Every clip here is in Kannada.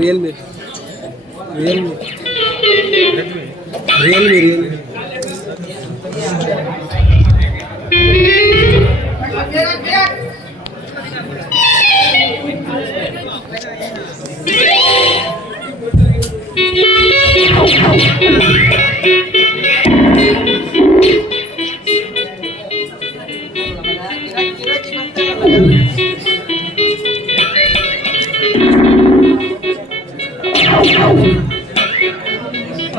रियल में रियल में रियल में रियल में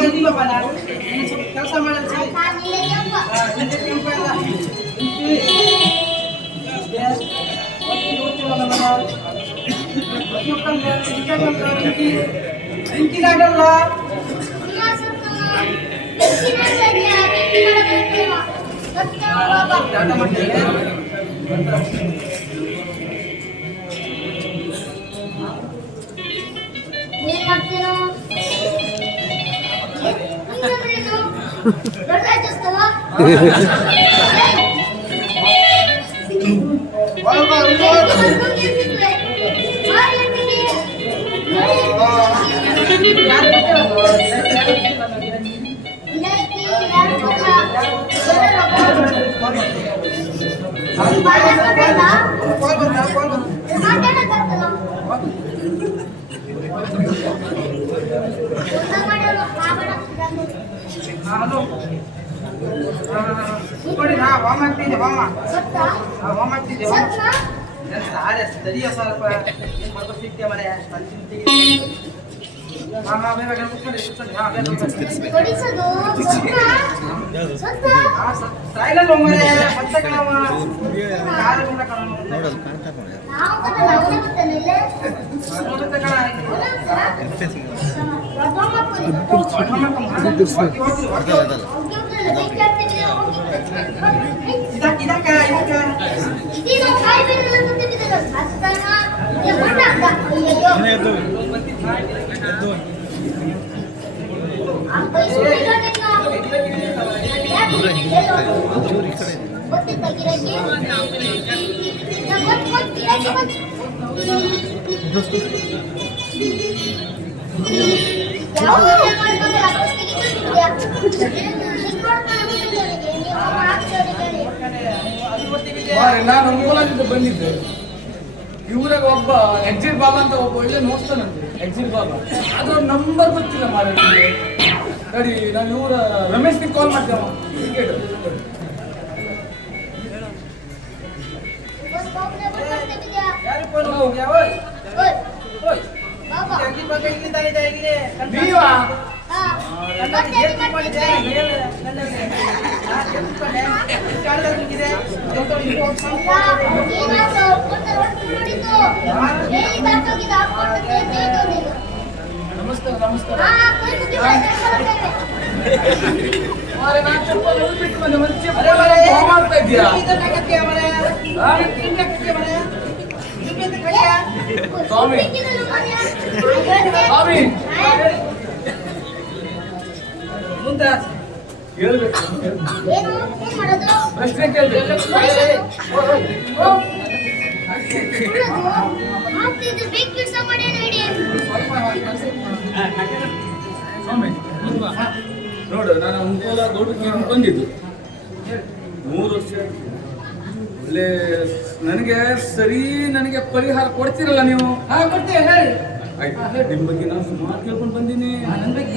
ಲೇಟ್ ಆಗಿಬಿಡುತ್ತೆ ಕೆಲಸ ಮಾಡೋದು ಇಂಕಿನಾಗಲ್ಲ ಏನ್ ಮಾಡ್ತೀರೋ మాట్లాడతారు ಹಲೋ ನೋಡಿ ನಾ ವಾಮ ಆಗ್ತಿದ್ದೆ ವಾಮ ವಾಮ ಆಗ್ತಿದ್ದೆ ವಾಮ ಸಾರೆ ಸರಿಯ ಸ್ವಲ್ಪ ಮಾಡ್ಕೊ ಸಿಗ್ತೀಯ ಮನೆ ಹಾ ಹಾ ಬೇಗ ಕೂತ್ಕೊಳ್ಳಿ ಕೂತ್ಕೊಳ್ಳಿ ಹಾ ಬೇಗ ಬೇಗ ಹಾ ಸ್ಟೈಲಲ್ಲಿ ಒಮ್ಮೆ ಮತ್ತೆ ಕಣವ ಕಾಲು ಕೂಡ ಕಣವ ನೋಡೋದು ನೋಡುತ್ತೆ ಕಣ ಇದಕ್ಕೆ ಇದಕ್ಕೆ ಇದಕ್ಕೆ दोस्तों ನಾನು ಅನುಕೂಲದಿಂದ ಬಂದಿದ್ದೆ. ಇವ್ರಾಗ ಒಬ್ಬ ಎಕ್ಸಿಟ್ ಬಾಬಾ ಅಂತ ಒಬ್ಬ ಒಳ್ಳೆ ನೋಡ್ತಾನಂತೆ ಎಕ್ಸಿಟ್ ಬಾಬಾ. ಅದ್ರ ನಂಬರ್ ಗೊತ್ತಿಲ್ಲ ಮಾರ ಸರಿ ನಾನು ಇವರ ರಮೇಶ್ಗೆ ಕಾಲ್ ಮಾಡ್ತೇವ ಕ್ರಿಕೆಟ್ ಯಾರು ಫೋನ್ ಹೋಗ್ಯಾ ಓಯ್ ಓಯ್ ಇಲ್ಲಿ ಬಗ್ಗೆ ಇಲ್ಲಿ ತಾನಿದೆ ಇಲ್ಲಿ ನೀವಾ ನನ್ನಲ್ಲಿ ಏನು ಮಾಡಿದೆ ಹೇಳು ನನ್ನಲ್ಲಿ ಹಾ ಎತ್ಕೊಂಡೆ ಕಾಡದಲ್ಲಿ ನಿಂತಿದೆ ಎತ್ಕೊಂಡು ಇಲ್ಲಿ ಹೋಗ್ತಾ ನಮಸ್ಕಾರ ನಮಸ್ಕಾರ ಮಾರ್ರೆ, ನಾನು ಚಪ್ಪಲಿ ಬಿಟ್ಟು ಬಂದೆ ಮತ್ತೆ ಚಪ್ಪಲಿ ಅರೆ ಮರೆ ಹೋಮ್ ಮಾಡ್ತಾ ಇದೀಯಾ ಇದನ್ನ ಕಟ್ಟಿಯ ಮರೆ ಹಾ? ಇದನ್ನ ಕಟ್ಟಿಯ ಮರೆ ಇದನ್ನ ಕಟ್ಟಿಯ ಸ್ವಾಮಿ. ಸ್ವಾಮಿ. ಮುಂದೆ ಹೇಳ್ಬೇಕು. ಪ್ರಶ್ನೆ ಸ್ವಾಮಿ ನೋಡು ನಾನು ಅಂಕೋಲ ದೊಡ್ಡ ಬಂದಿದ್ದು. ಮೂರು ವರ್ಷ ಒಳ್ಳೆ ನನಗೆ ಸರಿ ನನಗೆ ಪರಿಹಾರ ಕೊಡ್ತಿರಲ್ಲ ನೀವು? ನಿಮ್ ಹೇಳಿ. ಬಗ್ಗೆ ನಾನು ಸುಮಾರು ಕೇಳ್ಕೊಂಡು ಬಂದೀನಿ.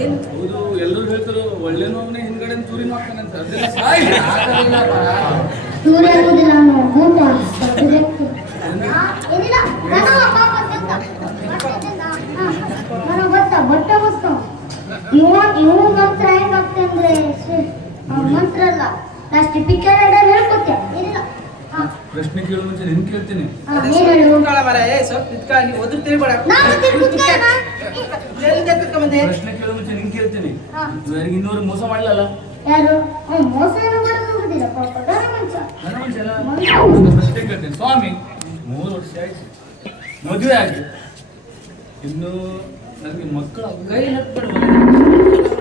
ಏನು? ಹೌದು ಎಲ್ಲರೂ ಹೇಳ್ತಾರೆ ಒಳ್ಳೆನವನೇ ಹಿಂದ್ಗಡೆ ಚೂರಿ ಮಾಡ್ತಾನೆ ಅದೆಲ್ಲ ಮಂತ್ರ ಅಲ್ಲ. ನಾ ಹೇಳ್ಕೊತ್ತೆ ಇಲ್ಲ ಪ್ರಶ್ನೆ ಕೇಳು ಮುಂಚೆ ನಿನ್ ಕೇಳ್ತೀನಿ. ಪ್ರಶ್ನೆ ಕೇಳುವ ಮುಂಚೆ ನಿನ್ ಕೇಳ್ತೀನಿ. ನನಗೆ ಇನ್ನೂರು ಮೋಸ ಮಾಡ್ಲಲ್ಲ? ಪ್ರಶ್ನೆ ಕೇಳ್ತೀನಿ. ಸ್ವಾಮಿ ಮೂರು ವರ್ಷ ಆಯ್ತು. ಮದುವೆ ಆಗಿ ಇನ್ನು ನನಗೆ ಮಕ್ಕಳು ಕೈ ಹತ್ಬಿಡ್ಬೋದು.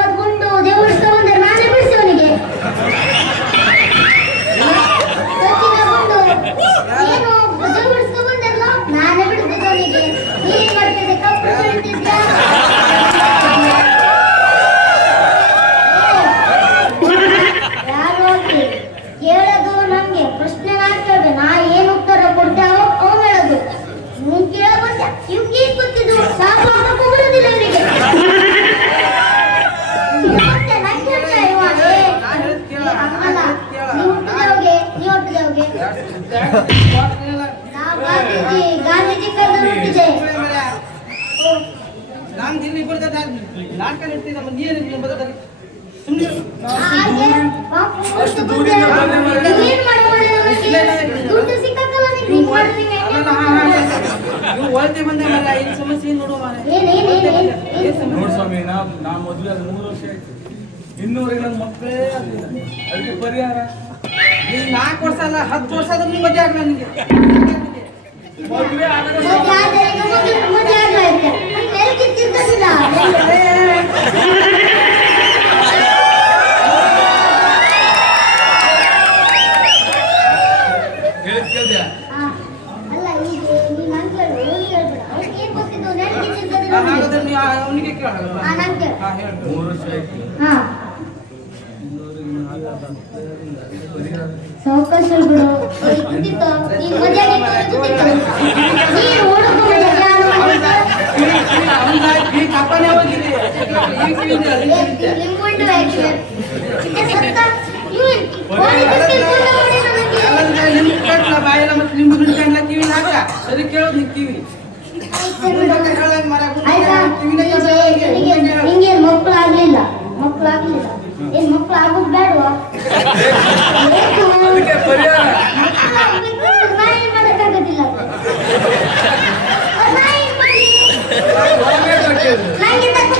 ನೋಡ್ ಸ್ವಾಮಿ ನಾ ಮೊದಲು ಅದು ಮೂರು ವರ್ಷ ಆಯ್ತು ಇನ್ನೂರಿಗೆ ನನ್ನ ಮಕ್ಕಳೇ ಅದಕ್ಕೆ ಪರಿಹಾರ ನೀನು ನಾಲ್ಕು ವರ್ಷ ಅಲ್ಲ ಹತ್ತು ವರ್ಷ ಆದ್ರೆ ನಿಮ್ಮ ಮದುವೆ ಆಗ ನನಗೆ ಮದುವೆ ಆಗ ಅವನಿಗೆ ಕೇಳಲ್ಲ ಮೂರು ನಿಮ್ಗೆ. ಬಾಯಲ್ಲ ಮತ್ತೆ ನಿಮ್ಗೆ ಕಿವಿ ಹಾಕ ಅದಕ್ಕೆ ಕೇಳೋದು ಕಿವಿ. ನಿಂಗೆ ಮಕ್ಕಳಾಗ್ಲಿಲ್ಲ. ಮಕ್ಕಳಾಗ್ಲಿಲ್ಲ. ಮಕ್ಕಳು ಆಗೋದು ಬೇಡವಾ ನಂಗೆ ತಕ್ಕ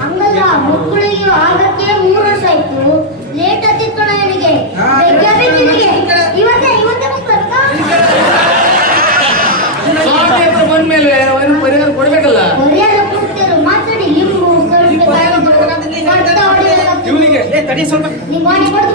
ಹಂಗಲ್ಲ ಮಕ್ಕಳಿಗೆ ಆಗಕ್ಕೆ ಮೂರು ವರ್ಷ ಆಯ್ತು. ಲೇಟ್ ಆಗಿತ್ತು ಇವತ್ತೇ ಇವತ್ತೇ ಬಂದ್ಮೇಲೆ ಅವನು ಪರಿಹಾರ ಕೊಡ್ಬೇಕಲ್ಲ? ಪರಿಹಾರ ಕೊಡ್ತಿರು ಮಾತಾಡಿ ಲಿಂಬು ಸ್ವಲ್ಪ ಇವನಿಗೆ ತಡಿ ಸ್ವಲ್ಪ. ನೀವು ಮಾಡಿ ಕೊಡ್ತು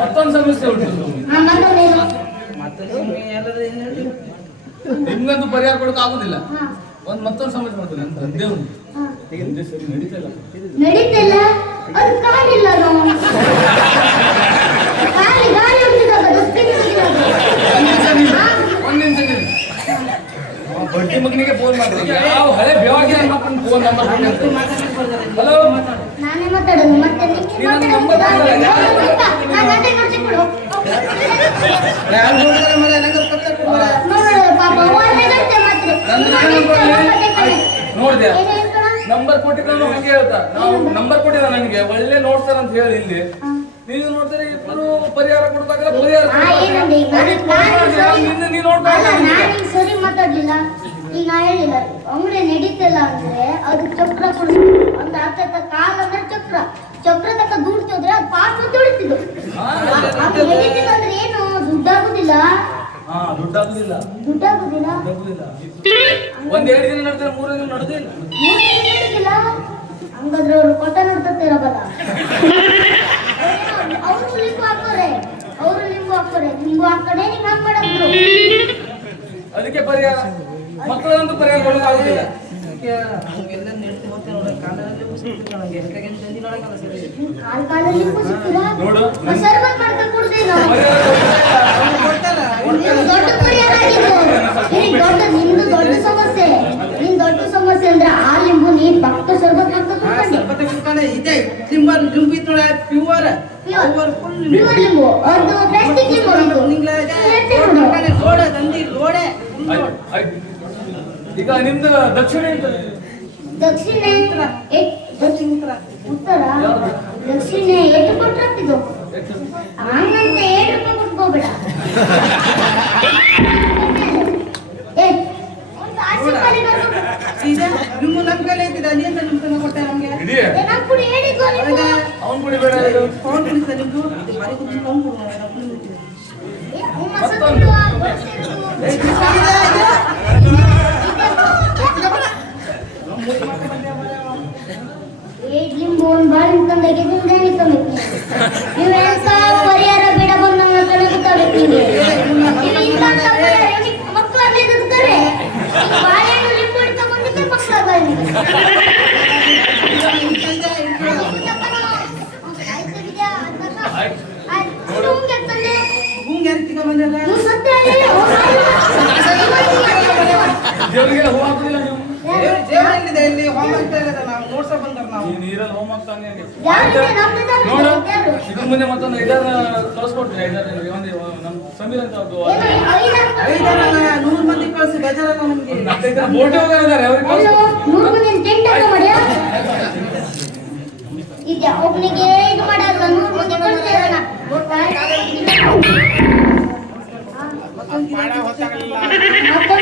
ಮತ್ತೊಂದು ಸಮಸ್ಯೆ ಉಂಟು. ನಿಮ್ಗಂತೂ ಪರಿಹಾರ ಕೊಡಕ್ ಆಗುದಿಲ್ಲ. ಒಂದ್ ಮತ್ತೊಂದು ಸಮಸ್ಯೆ ಮಾಡ್ತೇನೆ ಅಂತ. ಉಂಟು ಸರಿ ನಡೀತಿಲ್ಲ. ಅದು ಕಾಲಿಲ್ಲ ಗಾಳಿ ಒಂದ್ ನಿಮಿಷ ಬಡ್ಡಿ ಮಗನಿಗೆ ಫೋನ್ ಮಾಡ್ತೀನಿ ಯಾವ ಹಳೆ ಬೆವಾಗಿ ಫೋನ್ ನಂಬರ್ ಹಲೋ ನಾನೇ ಮಾತಾಡೋದು ಮತ್ತೆ ನೀನು ನೋಡಿದೆ. ನಂಬರ್ ಕೊಟ್ಟಿದ್ರು ಹಂಗೆ ಹೇಳ್ತಾ. ನಾವು ನಂಬರ್ ಕೊಟ್ಟಿದ ನನಗೆ. ಒಳ್ಳೆ ನೋಡ್ತಾರ ಅಂತ ಹೇಳಿ ಇಲ್ಲಿ. ನೀವು ನೋಡ್ತಾರೆ ಇಬ್ಬರು ಪರಿಹಾರ ಕೊಡ್ತಾಗಲ್ಲ ಪರಿಹಾರ ನೀನು ಏನಂದೆ ಈಗ? ನನಗೆ phone ಮಾಡಿ, ನಾನು ನಿನ್ನ ನೀ ಅಲ್ಲ, ಸರಿ ಮಾತಾಡ್ಲಿಲ್ಲ. ಈಗ ಹೇಳಿಲ್ಲ. ಅಂಗಡಿ ನಡೀತಿಲ್ಲ ಅಂದ್ರೆ ಅದು ಚಕ್ರ ಒಂದು ಅಂದ್ರೆ ಕಾಲ ಅಂದ್ರೆ ಚಕ್ರ. ಚಕ್ರ ತಕ್ಕ ದುಡ್ತಿದ್ರೆ ಅದು ಪಾಸ್ ಅಂತ ಅದು ನಡೀತಿಲ್ಲ ಅಂದ್ರೆ ಏನು? ದುಡ್ಡಾಗುದಿಲ್ಲ? ಹಾ ದುಡ್ಡಾಗುದಿಲ್ಲ. ದುಡ್ಡಾಗುದಿಲ್ಲ? ದುಡ್ಡಾಗುದಿಲ್ಲ. ಒಂದ್ ಎರಡು ದಿನ ನಡೆದ್ರೆ ಮೂರು ದಿನ ನಡೆದೇ ಇಲ್ಲ. ಮೂರ್ ದಿನ ನಡೀತಿಲ್ಲ ಹಂಗಾದ್ರೆ ಅವ್ರು ಕೊಟ್ಟ ಅವರು ಲಿಂಬು ಹಾಕೋರೆ ಅವರು ಲಿಂಬು ಹಾಕೋರೆ ಲಿಂಬು ಹಾಕಡೆ ನಿಂಗೆ ಹಂಗ್ ಮಾಡಿದ್ರು ಅದಕ್ಕೆ ಪರಿಹಾರ? ಮಕ್ಕಳಂತೂ ಪರಿಹಾರ ಕೊಡೋಕೆ ಆಗುದಿಲ್ಲ ಹಂಗೆಲ್ಲ ನೀಡ್ತಿ ಹೋಗ್ತೇವೆ ನೋಡಕ್ಕೆ ಕಾಲಲ್ಲಿ ಉಸಿರ್ತಿತ್ತು ನನಗೆ ಯಾಕಂದ್ರೆ ಸಂಜೆ ಸರಿ ಕಾಲ್ ಕಾಲಲ್ಲಿ ಲಿಂಬು ನೋಡು. ನಿಮ್ದು ದೊಡ್ಡ ಸಮಸ್ಯೆ ನಿನ್ ದೊಡ್ಡ ಸಮಸ್ಯೆ ಅಂದ್ರೆ ಆ ಲಿಂಬು ನೀನ್ ಭಕ್ತ ಸರ್ಬತ್ ಇದೆ ಲಿಂಬರ್ ಲಿಂಬು ಇತ್ತು ಪ್ಯೂರ್ ಪ್ಯೂರ್ ಲಿಂಬು ಅದು ಪ್ಲಾಸ್ಟಿಕ್ ಲಿಂಬು. ಲೋಡ ದಂಡಿ ಲೋಡೆ ಆಯ್ತು, ಆಯ್ತು. ಈಗ ನಿಮ್ದು ದಕ್ಷಿಣ ದಕ್ಷಿಣ ದಕ್ಷಿಣ ಉತ್ತರ. ಉತ್ತರ ದಕ್ಷಿಣ ಎಷ್ಟು ಕೊಟ್ಟಿದ್ದು ಏಳು ರೂಪಾಯಿ ಕೊಟ್ಕೋಬೇಡ ನಿಮ್ಮ ಐತಿದೆ ಕೊಟ್ಟೆ ನಮ್ಗೆ? ಅವನ್ ಕುಡಿಬೇಡ ನಿಮ್ದು. ಮನೆ ಕುಡಿದು ಕುಡಿದು ಹೂಂಗ್ ಯಾರು ತಿಕ್ಕ ಬಂದಿಲ್ಲ ನೀವು ಸತ್ಯ ಹೇಳಿ, ಅವ್ರು ದೇವ್ರಿಗೆಲ್ಲ ಹೂ ನೀವು? ಹೋಮ ಅಂತ ನಾವು ನೋಡ್ಸ ಬಂದಾರ ನಾವು. ಈ ನೀರಲ್ಲಿ ಹೋಮ್ ಆಗ್ತಾನೆ ನೋಡು. ಇದ್ರ. ಮುಂದೆ ಮತ್ತೊಂದು ಐದಾರು ಕಳ್ಸ್ಕೊಟ್ರಿ ಐದಾರು ಒಂದು ನಮ್ಮ ಸಮೀರ್ ಅಂತ ಒಬ್ಬ ನೂರು ಮಂದಿ ಕಳ್ಸಿ ಬೇಜಾರಲ್ಲ ನಮ್ಗೆ. ಬೋಟಿ ಹೋಗಿದ್ದಾರೆ ಅವ್ರಿಗೆ. ನೂರು ಮಂದಿ ಟೆಂಟ್ ಮಾಡ್ಯಾ? ಒಬ್ನಿಗೆ ಇದು ಮಾಡಲ್ಲ ನೂರು ಮಂದಿ ಕಳ್ಸಿರೋಣ. ಮತ್ತೊಂದು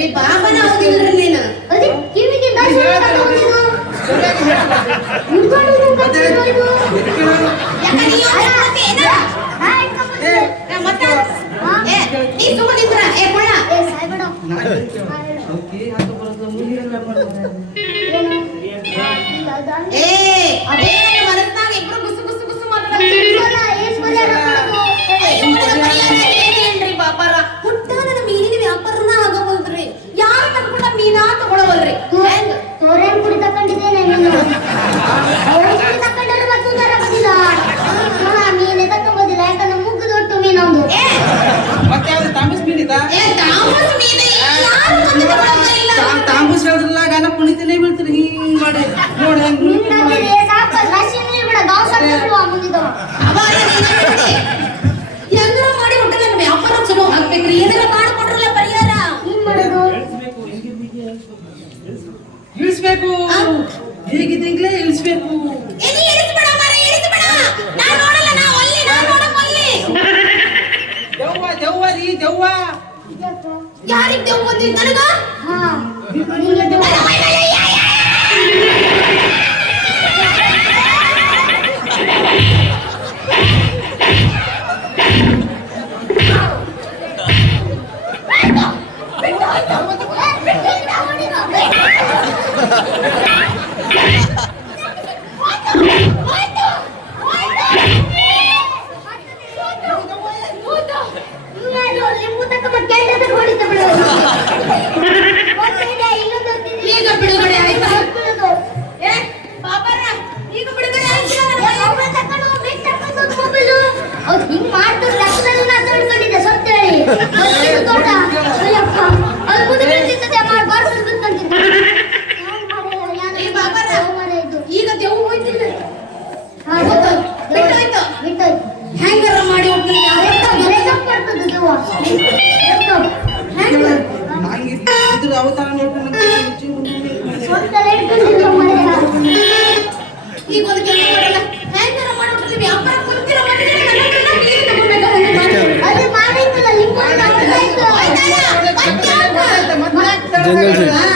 ರೀ ಬಾಬನ ಹೌದಿಲ್ರಿ ನೀನು. ಅದೇ ಕಿವಿಗೆ ಮತ್ತೆ ನೀ ಸುಮ್ಮನಿದ್ರ ಏ ಏ, ಸಾಯ್ಬೇಡ. देवा. यार एक देव मंदिर का हां. お願い。